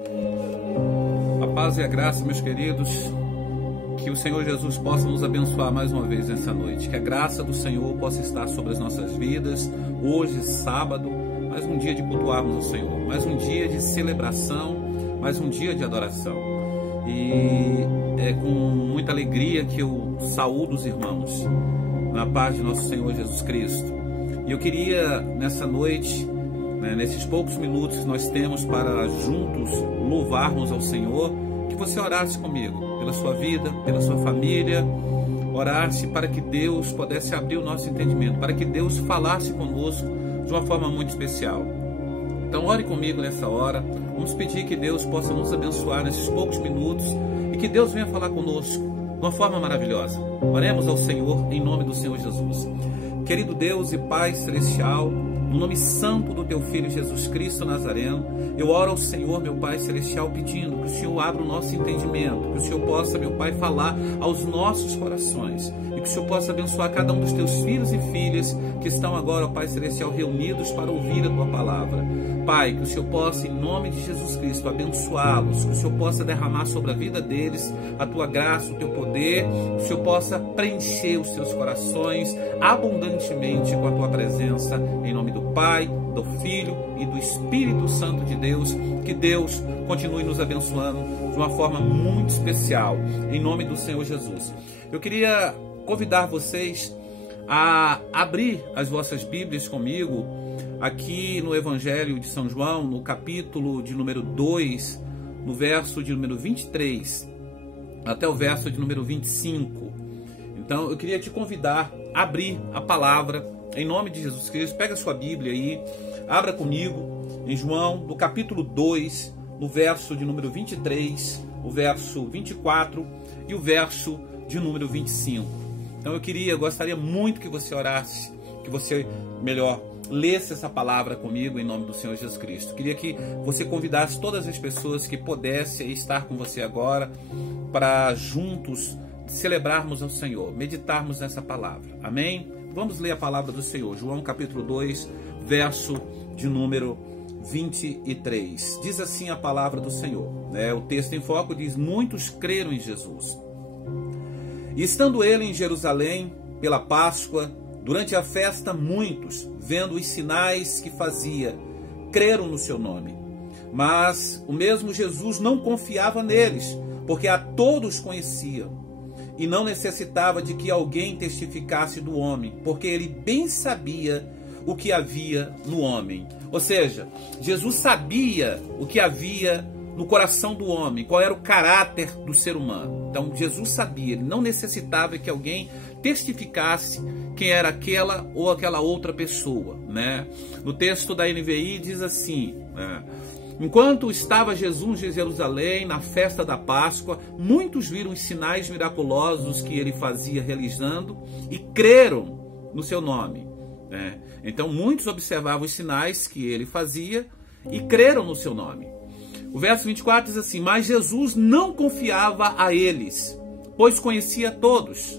A paz e a graça, meus queridos, que o Senhor Jesus possa nos abençoar mais uma vez nessa noite, que a graça do Senhor possa estar sobre as nossas vidas, hoje, sábado, mais um dia de cultuarmos o Senhor, mais um dia de celebração, mais um dia de adoração. E é com muita alegria que eu saúdo os irmãos, na paz de nosso Senhor Jesus Cristo. E eu queria, nessa noite, nesses poucos minutos que nós temos para juntos louvarmos ao Senhor, que você orasse comigo, pela sua vida, pela sua família, orasse para que Deus pudesse abrir o nosso entendimento, para que Deus falasse conosco de uma forma muito especial. Então ore comigo nessa hora, vamos pedir que Deus possa nos abençoar nesses poucos minutos e que Deus venha falar conosco de uma forma maravilhosa. Oremos ao Senhor em nome do Senhor Jesus. Querido Deus e Pai Celestial, no nome santo do Teu Filho Jesus Cristo Nazareno, eu oro ao Senhor, meu Pai Celestial, pedindo que o Senhor abra o nosso entendimento, que o Senhor possa, meu Pai, falar aos nossos corações e que o Senhor possa abençoar cada um dos Teus filhos e filhas que estão agora, ó Pai Celestial, reunidos para ouvir a Tua palavra. Pai, que o Senhor possa, em nome de Jesus Cristo, abençoá-los, que o Senhor possa derramar sobre a vida deles a Tua graça, o Teu poder, que o Senhor possa preencher os seus corações abundantemente com a Tua presença, em nome do Pai, do Filho e do Espírito Santo de Deus. Que Deus continue nos abençoando de uma forma muito especial, em nome do Senhor Jesus. Eu queria convidar vocês a abrir as vossas Bíblias comigo, aqui no Evangelho de São João, no capítulo de número 2, no verso de número 23, até o verso de número 25. Então eu queria te convidar a abrir a palavra, em nome de Jesus Cristo. Pega a sua Bíblia aí, abra comigo em João, no capítulo 2, no verso de número 23, o verso 24 e o verso de número 25. Então eu gostaria muito que você orasse, que você, melhor, lesse essa palavra comigo em nome do Senhor Jesus Cristo. Queria que você convidasse todas as pessoas que pudessem estar com você agora para juntos celebrarmos ao Senhor, meditarmos nessa palavra. Amém? Vamos ler a palavra do Senhor. João capítulo 2, verso de número 23. Diz assim a palavra do Senhor. O texto em foco diz: muitos creram em Jesus. E estando ele em Jerusalém pela Páscoa, durante a festa, muitos, vendo os sinais que fazia, creram no seu nome. Mas o mesmo Jesus não confiava neles, porque a todos conheciam, e não necessitava de que alguém testificasse do homem, porque ele bem sabia o que havia no homem. Ou seja, Jesus sabia o que havia no coração do homem, qual era o caráter do ser humano. Então Jesus sabia, ele não necessitava que alguém testificasse quem era aquela ou aquela outra pessoa, No texto da NVI diz assim, enquanto estava Jesus em Jerusalém, na festa da Páscoa, muitos viram os sinais miraculosos que ele fazia realizando e creram no seu nome. Então muitos observavam os sinais que ele fazia e creram no seu nome. O verso 24 diz assim: mas Jesus não confiava a eles, pois conhecia todos.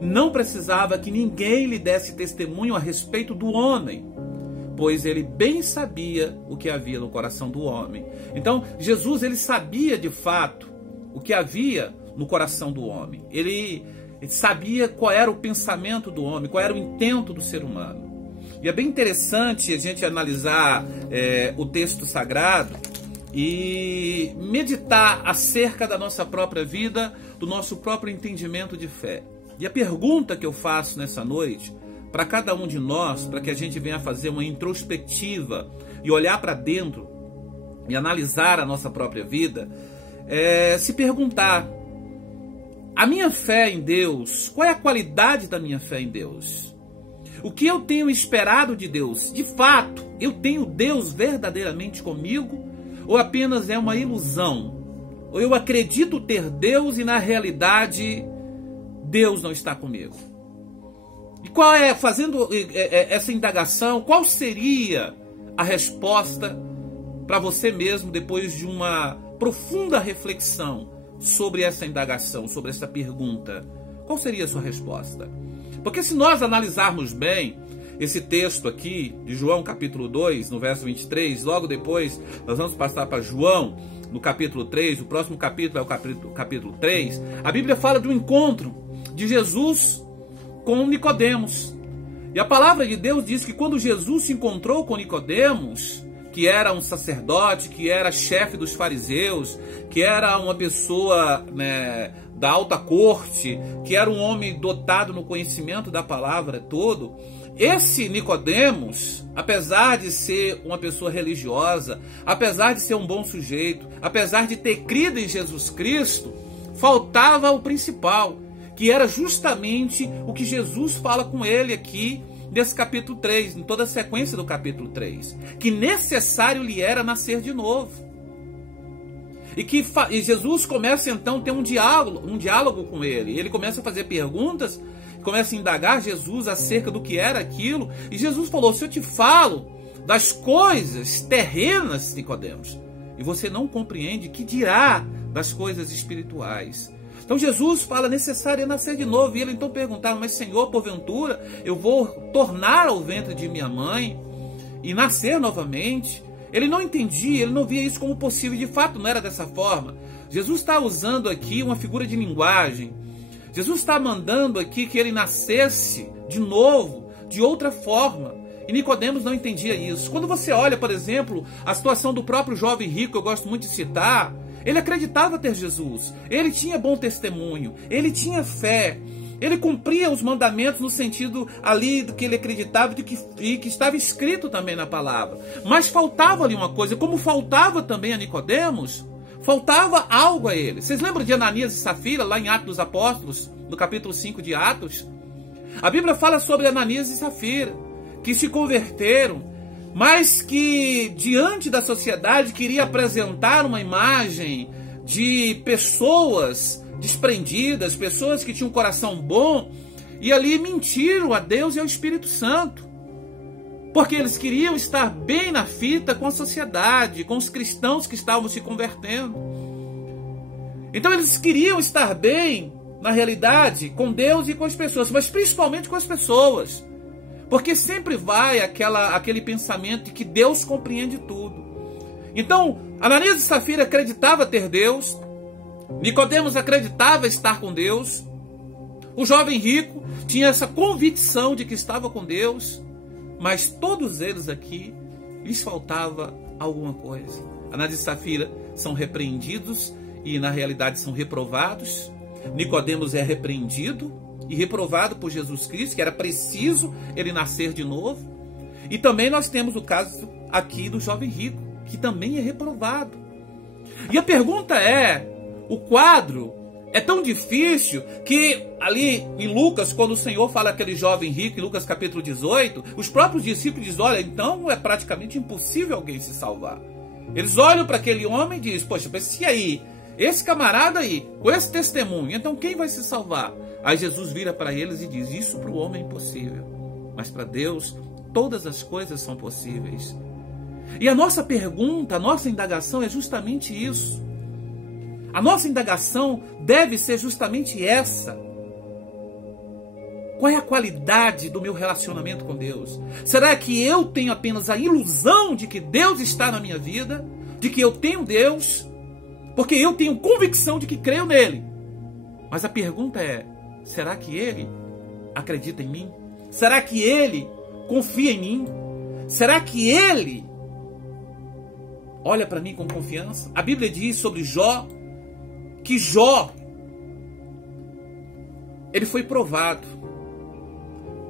Não precisava que ninguém lhe desse testemunho a respeito do homem, pois ele bem sabia o que havia no coração do homem. Então, Jesus, ele sabia de fato o que havia no coração do homem. Ele sabia qual era o pensamento do homem, qual era o intento do ser humano. E é bem interessante a gente analisar o texto sagrado e meditar acerca da nossa própria vida, do nosso próprio entendimento de fé. E a pergunta que eu faço nessa noite para cada um de nós, para que a gente venha fazer uma introspectiva e olhar para dentro e analisar a nossa própria vida, se perguntar: a minha fé em Deus, qual é a qualidade da minha fé em Deus? O que eu tenho esperado de Deus? De fato, eu tenho Deus verdadeiramente comigo? Ou apenas é uma ilusão? Ou eu acredito ter Deus e na realidade Deus não está comigo? E qual é, fazendo essa indagação, qual seria a resposta para você mesmo depois de uma profunda reflexão sobre essa indagação, sobre essa pergunta? Qual seria a sua resposta? Porque se nós analisarmos bem esse texto aqui de João capítulo 2, no verso 23, logo depois nós vamos passar para João no capítulo 3, o próximo capítulo é o capítulo 3, a Bíblia fala do encontro de Jesus com Nicodemos. E a palavra de Deus diz que quando Jesus se encontrou com Nicodemos, que era um sacerdote, que era chefe dos fariseus, que era uma pessoa, né, da alta corte, que era um homem dotado no conhecimento da palavra todo, esse Nicodemos, apesar de ser uma pessoa religiosa, apesar de ser um bom sujeito, apesar de ter crido em Jesus Cristo, faltava o principal, que era justamente o que Jesus fala com ele aqui nesse capítulo 3, em toda a sequência do capítulo 3, que necessário lhe era nascer de novo. E Jesus começa então a ter um diálogo com ele. Ele começa a fazer perguntas, começa a indagar Jesus acerca do que era aquilo. E Jesus falou: se eu te falo das coisas terrenas, Nicodemos, e você não compreende, que dirá das coisas espirituais? Então Jesus fala: necessário é nascer de novo. E ele então perguntava: mas Senhor, porventura eu vou tornar ao ventre de minha mãe e nascer novamente? Ele não entendia, ele não via isso como possível. De fato, não era dessa forma. Jesus está usando aqui uma figura de linguagem. Jesus está mandando aqui que ele nascesse de novo, de outra forma. E Nicodemos não entendia isso. Quando você olha, por exemplo, a situação do próprio jovem rico, eu gosto muito de citar, ele acreditava ter Jesus, ele tinha bom testemunho, ele tinha fé, ele cumpria os mandamentos no sentido ali do que ele acreditava e que estava escrito também na palavra. Mas faltava ali uma coisa, como faltava também a Nicodemos, faltava algo a ele. Vocês lembram de Ananias e Safira, lá em Atos dos Apóstolos, no capítulo 5 de Atos? A Bíblia fala sobre Ananias e Safira, que se converteram, mas que diante da sociedade queria apresentar uma imagem de pessoas desprendidas, pessoas que tinham um coração bom, e ali mentiram a Deus e ao Espírito Santo, porque eles queriam estar bem na fita com a sociedade, com os cristãos que estavam se convertendo. Então eles queriam estar bem, na realidade, com Deus e com as pessoas, mas principalmente com as pessoas, porque sempre vai aquele pensamento de que Deus compreende tudo. Então, Ananias e Safira acreditava ter Deus, Nicodemos acreditava estar com Deus, o jovem rico tinha essa convicção de que estava com Deus, mas todos eles aqui, lhes faltava alguma coisa. Ananias e Safira são repreendidos e na realidade são reprovados. Nicodemos é repreendido e reprovado por Jesus Cristo, que era preciso ele nascer de novo. E também nós temos o caso aqui do jovem rico, que também é reprovado. E a pergunta é, o quadro é tão difícil que ali em Lucas, quando o Senhor fala aquele jovem rico, em Lucas capítulo 18, os próprios discípulos dizem: olha, então é praticamente impossível alguém se salvar. Eles olham para aquele homem e dizem: poxa, mas e aí? Esse camarada aí, com esse testemunho, então quem vai se salvar? Aí Jesus vira para eles e diz: isso para o homem é impossível, mas para Deus todas as coisas são possíveis. E a nossa pergunta, a nossa indagação é justamente isso. A nossa indagação deve ser justamente essa. Qual é a qualidade do meu relacionamento com Deus? Será que eu tenho apenas a ilusão de que Deus está na minha vida? De que eu tenho Deus? Porque eu tenho convicção de que creio nele. Mas a pergunta é, será que ele acredita em mim? Será que ele confia em mim? Será que ele olha para mim com confiança? A Bíblia diz sobre Jó, que Jó, ele foi provado,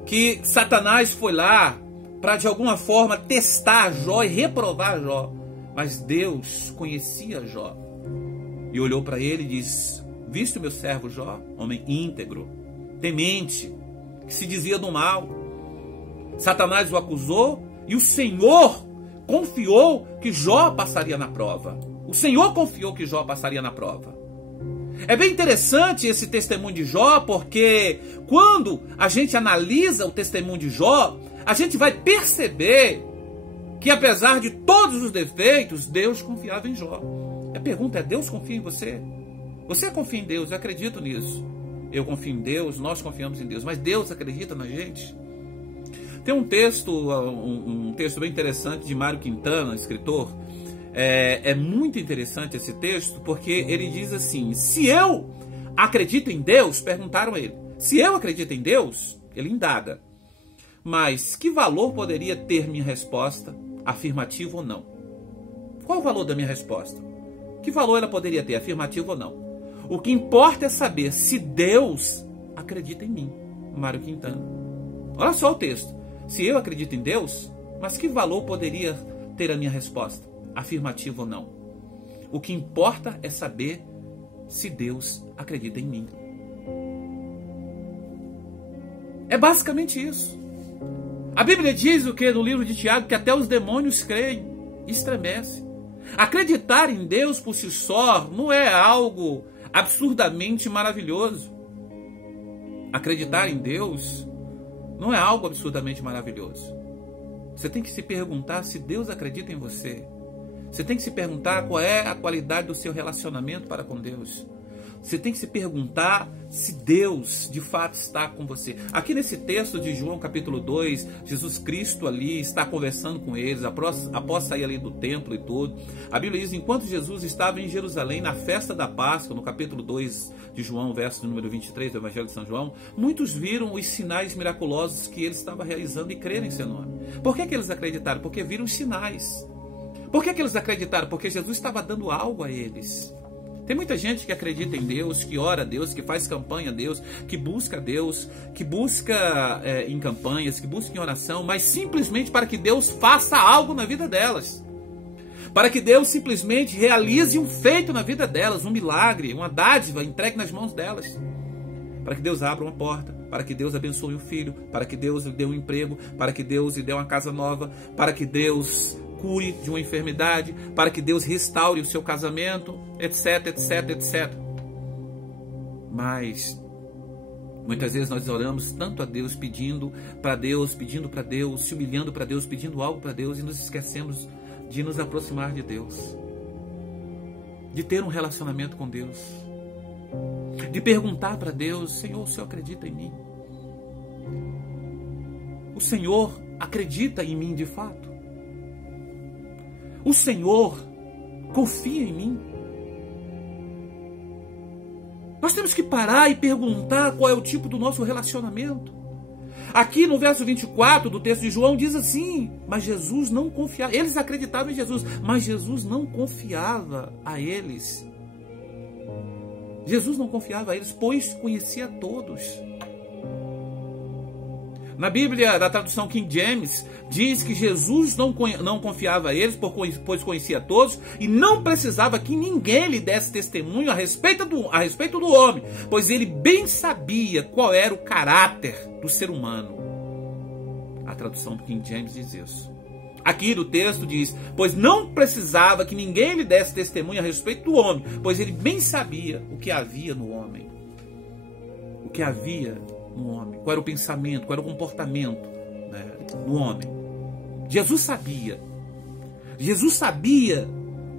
que Satanás foi lá para de alguma forma testar Jó e reprovar Jó, mas Deus conhecia Jó e olhou para ele e disse: viste o meu servo Jó, homem íntegro, temente, que se dizia do mal. Satanás o acusou e o Senhor confiou que Jó passaria na prova. O Senhor confiou que Jó passaria na prova. É bem interessante esse testemunho de Jó, porque quando a gente analisa o testemunho de Jó, a gente vai perceber que apesar de todos os defeitos, Deus confiava em Jó. A pergunta é: Deus confia em você? Você confia em Deus? Eu acredito nisso. Eu confio em Deus, nós confiamos em Deus, mas Deus acredita na gente? Tem um texto bem interessante de Mário Quintana, escritor. É muito interessante esse texto, porque ele diz assim: se eu acredito em Deus, perguntaram a ele, se eu acredito em Deus, ele indaga, mas que valor poderia ter minha resposta, afirmativa ou não? Qual o valor da minha resposta? Que valor ela poderia ter, afirmativa ou não? O que importa é saber se Deus acredita em mim. Mário Quintana. Olha só o texto. Se eu acredito em Deus, mas que valor poderia ter a minha resposta, afirmativa ou não? O que importa é saber se Deus acredita em mim. É basicamente isso. A Bíblia diz o que no livro de Tiago? Que até os demônios creem, estremecem. Acreditar em Deus por si só não é algo absurdamente maravilhoso. Acreditar em Deus não é algo absurdamente maravilhoso. Você tem que se perguntar se Deus acredita em você. Você tem que se perguntar qual é a qualidade do seu relacionamento para com Deus. Você tem que se perguntar se Deus de fato está com você. Aqui nesse texto de João capítulo 2, Jesus Cristo ali está conversando com eles, após sair ali do templo e tudo. A Bíblia diz, enquanto Jesus estava em Jerusalém, na festa da Páscoa, no capítulo 2 de João, verso número 23 do Evangelho de São João, muitos viram os sinais miraculosos que ele estava realizando e creram em seu nome. Por que eles acreditaram? Porque viram os sinais. Por que eles acreditaram? Porque Jesus estava dando algo a eles. Tem muita gente que acredita em Deus, que ora a Deus, que faz campanha a Deus, que busca a Deus, que busca em campanhas, que busca em oração, mas simplesmente para que Deus faça algo na vida delas. Para que Deus simplesmente realize um feito na vida delas, um milagre, uma dádiva entregue nas mãos delas. Para que Deus abra uma porta, para que Deus abençoe o filho, para que Deus lhe dê um emprego, para que Deus lhe dê uma casa nova, para que Deus cure de uma enfermidade, para que Deus restaure o seu casamento, etc, etc, etc. Mas muitas vezes nós oramos tanto a Deus, pedindo para Deus, se humilhando para Deus, pedindo algo para Deus, e nos esquecemos de nos aproximar de Deus, de ter um relacionamento com Deus, de perguntar para Deus: Senhor, o Senhor acredita em mim? O Senhor acredita em mim de fato? O Senhor confia em mim? Nós temos que parar e perguntar qual é o tipo do nosso relacionamento. Aqui no verso 24 do texto de João diz assim: mas Jesus não confiava. Eles acreditavam em Jesus, mas Jesus não confiava a eles. Jesus não confiava a eles, pois conhecia a todos. Na Bíblia, da tradução King James, diz que Jesus não confiava a eles, pois conhecia a todos, e não precisava que ninguém lhe desse testemunho a respeito do homem, pois ele bem sabia qual era o caráter do ser humano. A tradução do King James diz isso. Aqui no texto diz: pois não precisava que ninguém lhe desse testemunho a respeito do homem, pois ele bem sabia o que havia no homem. O que havia no homem, qual era o pensamento, qual era o comportamento, né, do homem. Jesus sabia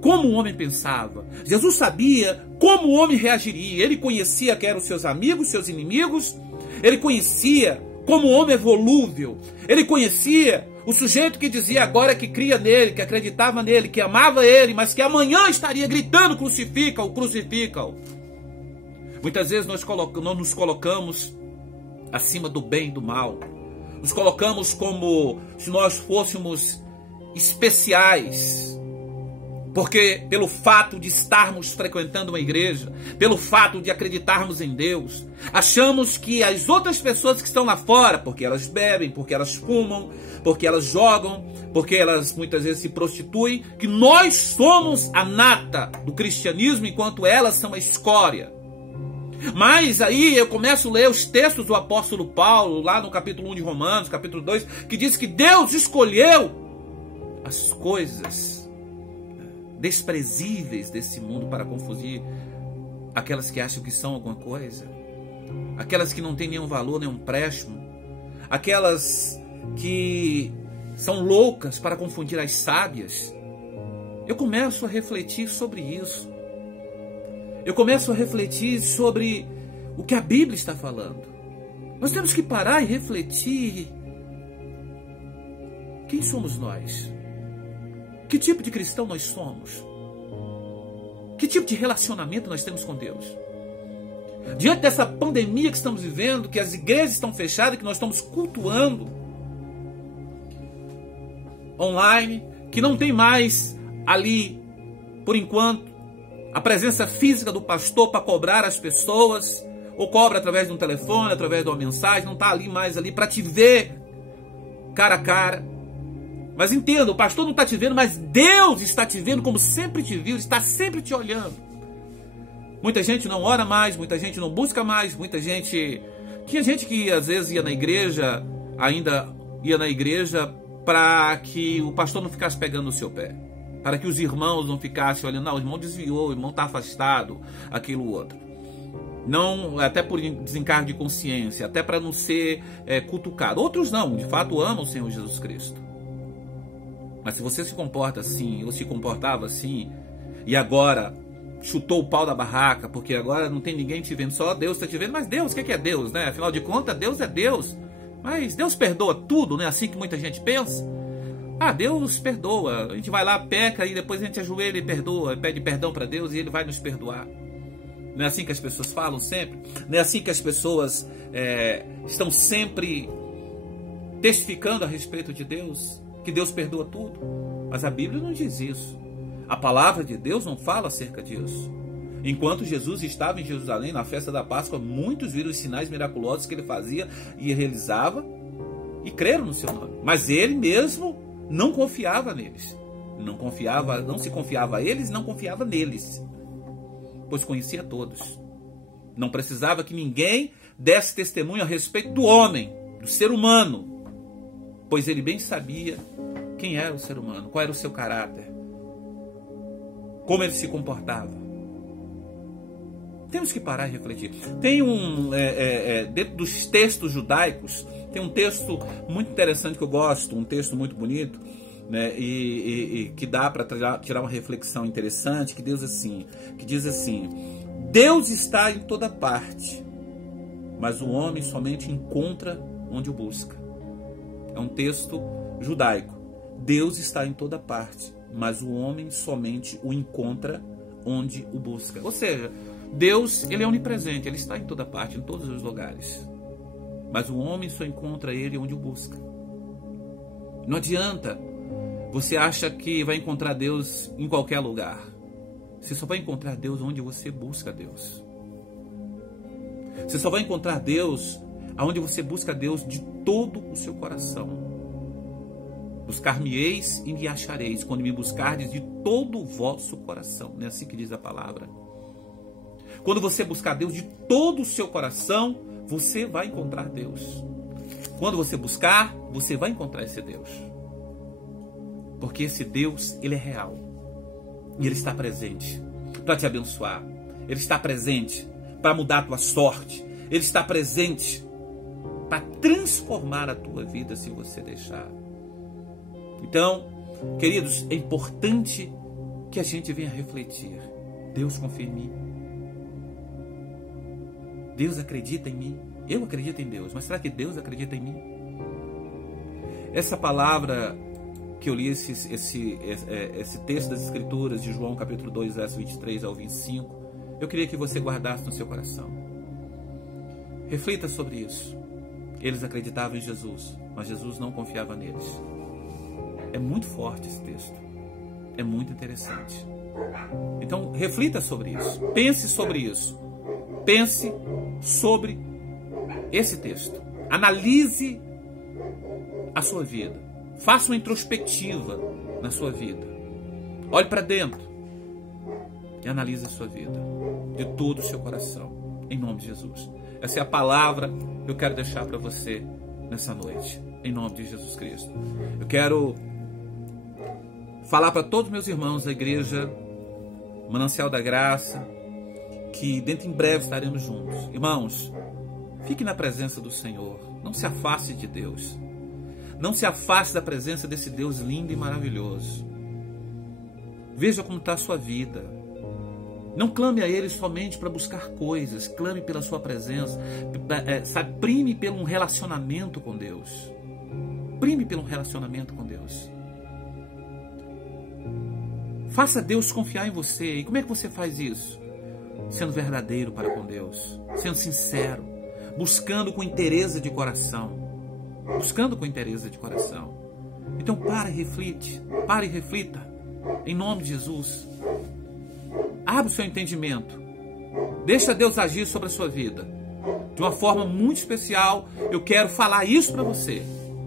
como o homem pensava, Jesus sabia como o homem reagiria, ele conhecia quem eram os seus amigos, seus inimigos, ele conhecia como o homem é volúvel, ele conhecia o sujeito que dizia agora que cria nele, que acreditava nele, que amava ele, mas que amanhã estaria gritando: crucifica-o, crucifica-o. Muitas vezes nós nos colocamos acima do bem e do mal. Nos colocamos como se nós fôssemos especiais. Porque pelo fato de estarmos frequentando uma igreja, pelo fato de acreditarmos em Deus, achamos que as outras pessoas que estão lá fora, porque elas bebem, porque elas fumam, porque elas jogam, porque elas muitas vezes se prostituem, que nós somos a nata do cristianismo, enquanto elas são a escória. Mas aí eu começo a ler os textos do apóstolo Paulo, lá no capítulo 1 de Romanos, capítulo 2, que diz que Deus escolheu as coisas desprezíveis desse mundo para confundir aquelas que acham que são alguma coisa, aquelas que não têm nenhum valor, nenhum préstimo, aquelas que são loucas para confundir as sábias. Eu começo a refletir sobre isso. Eu começo a refletir sobre o que a Bíblia está falando. Nós temos que parar e refletir. Quem somos nós? Que tipo de cristão nós somos? Que tipo de relacionamento nós temos com Deus? Diante dessa pandemia que estamos vivendo, que as igrejas estão fechadas, que nós estamos cultuando online, que não tem mais ali, por enquanto, a presença física do pastor para cobrar as pessoas, ou cobra através de um telefone, através de uma mensagem, não está ali mais ali para te ver cara a cara. Mas entenda, o pastor não está te vendo, mas Deus está te vendo como sempre te viu, está sempre te olhando. Muita gente não ora mais, muita gente não busca mais, muita gente... Tinha gente que às vezes ia na igreja, ainda ia na igreja para que o pastor não ficasse pegando no seu pé. Para que os irmãos não ficassem olhando, não, o irmão desviou, o irmão está afastado, aquilo outro. Não, até por desencargo de consciência, até para não ser cutucado. Outros não, de fato amam o Senhor Jesus Cristo. Mas se você se comporta assim, ou se comportava assim, e agora chutou o pau da barraca, porque agora não tem ninguém te vendo, só Deus está te vendo. Mas Deus, o que é Deus, né? Afinal de contas, Deus é Deus. Mas Deus perdoa tudo, né? Assim que muita gente pensa. Ah, Deus perdoa. A gente vai lá, peca, e depois a gente ajoelha e perdoa, pede perdão para Deus e Ele vai nos perdoar. Não é assim que as pessoas falam sempre? Não é assim que as pessoas estão sempre testificando a respeito de Deus? Que Deus perdoa tudo? Mas a Bíblia não diz isso. A palavra de Deus não fala acerca disso. Enquanto Jesus estava em Jerusalém, na festa da Páscoa, muitos viram os sinais miraculosos que ele fazia e realizava e creram no seu nome. Mas ele mesmo não confiava neles. Não se confiava a eles, não confiava neles. Pois conhecia todos. Não precisava que ninguém desse testemunho a respeito do homem, do ser humano. Pois ele bem sabia quem era o ser humano, qual era o seu caráter, como ele se comportava. Temos que parar e refletir. Tem dentro dos textos judaicos, tem um texto muito interessante que eu gosto, um texto muito bonito, né, e que dá para tirar uma reflexão interessante, que diz assim: Deus está em toda parte, mas o homem somente encontra onde o busca. É um texto judaico. Deus está em toda parte, mas o homem somente o encontra onde o busca. Ou seja, Deus, ele é onipresente, ele está em toda parte, em todos os lugares. Mas o homem só encontra ele onde o busca. Não adianta você acha que vai encontrar Deus em qualquer lugar. Você só vai encontrar Deus onde você busca Deus. Você só vai encontrar Deus aonde você busca Deus de todo o seu coração. Buscar-me-eis e me achareis, quando me buscardes de todo o vosso coração. Não é assim que diz a palavra? Quando você buscar Deus de todo o seu coração, você vai encontrar Deus. Quando você buscar, você vai encontrar esse Deus. Porque esse Deus, ele é real. E ele está presente para te abençoar. Ele está presente para mudar a tua sorte. Ele está presente para transformar a tua vida se você deixar. Então, queridos, é importante que a gente venha refletir. Deus confia em mim. Deus acredita em mim. Eu acredito em Deus, mas será que Deus acredita em mim? Essa palavra que eu li, esse texto das Escrituras de João capítulo 2, verso 23 ao 25, eu queria que você guardasse no seu coração. Reflita sobre isso. Eles acreditavam em Jesus, mas Jesus não confiava neles. É muito forte esse texto. É muito interessante. Então, reflita sobre isso. Pense sobre isso. Pense sobre esse texto. Analise a sua vida. Faça uma introspectiva na sua vida. Olhe para dentro e analise a sua vida de todo o seu coração. Em nome de Jesus. Essa é a palavra que eu quero deixar para você nessa noite. Em nome de Jesus Cristo. Eu quero falar para todos meus irmãos da igreja Manancial da Graça, que dentro em breve estaremos juntos. Irmãos, fique na presença do Senhor. Não se afaste de Deus. Não se afaste da presença desse Deus lindo e maravilhoso. Veja como está a sua vida. Não clame a Ele somente para buscar coisas. Clame pela sua presença. Prime pelo um relacionamento com Deus. Prime pelo um relacionamento com Deus. Faça Deus confiar em você. E como é que você faz isso? Sendo verdadeiro para com Deus, sendo sincero, buscando com interesse de coração. Buscando com interesse de coração. Então pare e reflita, em nome de Jesus. Abra o seu entendimento. Deixa Deus agir sobre a sua vida. De uma forma muito especial, eu quero falar isso para você.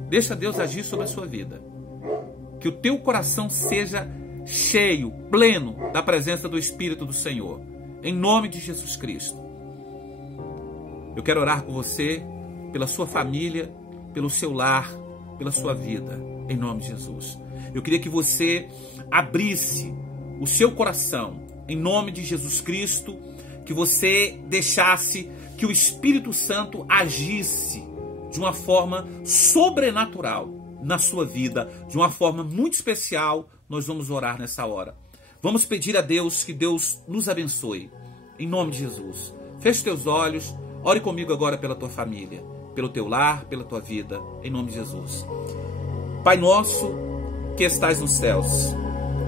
Deixa Deus agir sobre a sua vida. Que o teu coração seja cheio, pleno da presença do Espírito do Senhor. Em nome de Jesus Cristo. Eu quero orar por você, pela sua família, pelo seu lar, pela sua vida. Em nome de Jesus. Eu queria que você abrisse o seu coração, em nome de Jesus Cristo, que você deixasse que o Espírito Santo agisse de uma forma sobrenatural na sua vida, de uma forma muito especial. Nós vamos orar nessa hora. Vamos pedir a Deus que Deus nos abençoe, em nome de Jesus. Feche teus olhos, ore comigo agora pela tua família, pelo teu lar, pela tua vida, em nome de Jesus. Pai nosso que estais nos céus,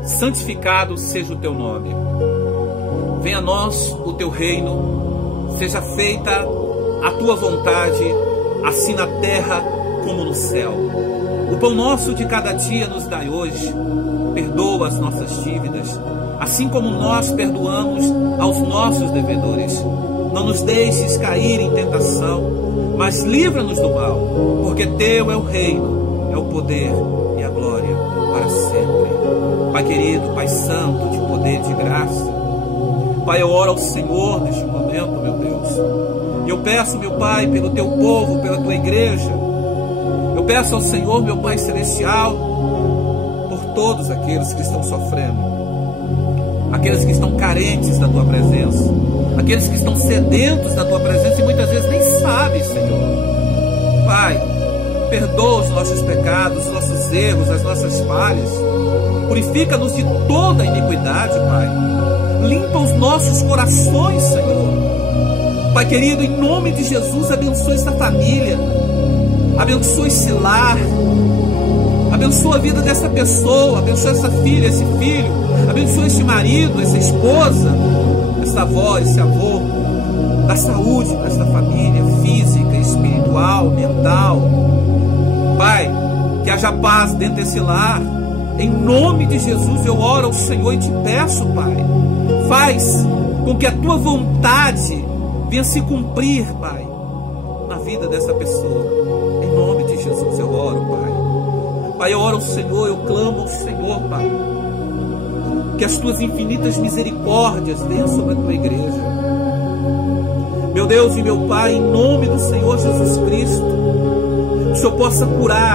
santificado seja o teu nome. Venha a nós o teu reino, seja feita a tua vontade, assim na terra como no céu. O pão nosso de cada dia nos dai hoje. Perdoa as nossas dívidas, assim como nós perdoamos aos nossos devedores. Não nos deixes cair em tentação, mas livra-nos do mal, porque teu é o reino, é o poder e a glória para sempre. Pai querido, Pai santo, de poder e de graça, Pai, eu oro ao Senhor neste momento, meu Deus. E eu peço, meu Pai, pelo teu povo, pela tua igreja. Eu peço ao Senhor, meu Pai celestial, por todos aqueles que estão sofrendo, aqueles que estão carentes da tua presença, aqueles que estão sedentos da tua presença e muitas vezes nem sabem, Senhor. Pai, perdoa os nossos pecados, os nossos erros, as nossas falhas. Purifica-nos de toda a iniquidade, Pai. Limpa os nossos corações, Senhor. Pai querido, em nome de Jesus, abençoa esta família. Abençoa esse lar. Abençoa a vida dessa pessoa. Abençoa essa filha, esse filho. Abençoa esse marido, essa esposa, essa avó, esse avô. Dá saúde para esta família, física, espiritual, mental. Pai, que haja paz dentro desse lar. Em nome de Jesus eu oro ao Senhor e te peço, Pai, faz com que a tua vontade venha se cumprir, Pai, na vida dessa pessoa. Em nome de Jesus eu oro, Pai. Pai, eu oro ao Senhor, eu clamo ao Senhor, Pai, que as tuas infinitas misericórdias venham sobre a tua igreja. Meu Deus e meu Pai, em nome do Senhor Jesus Cristo, o Senhor possa curar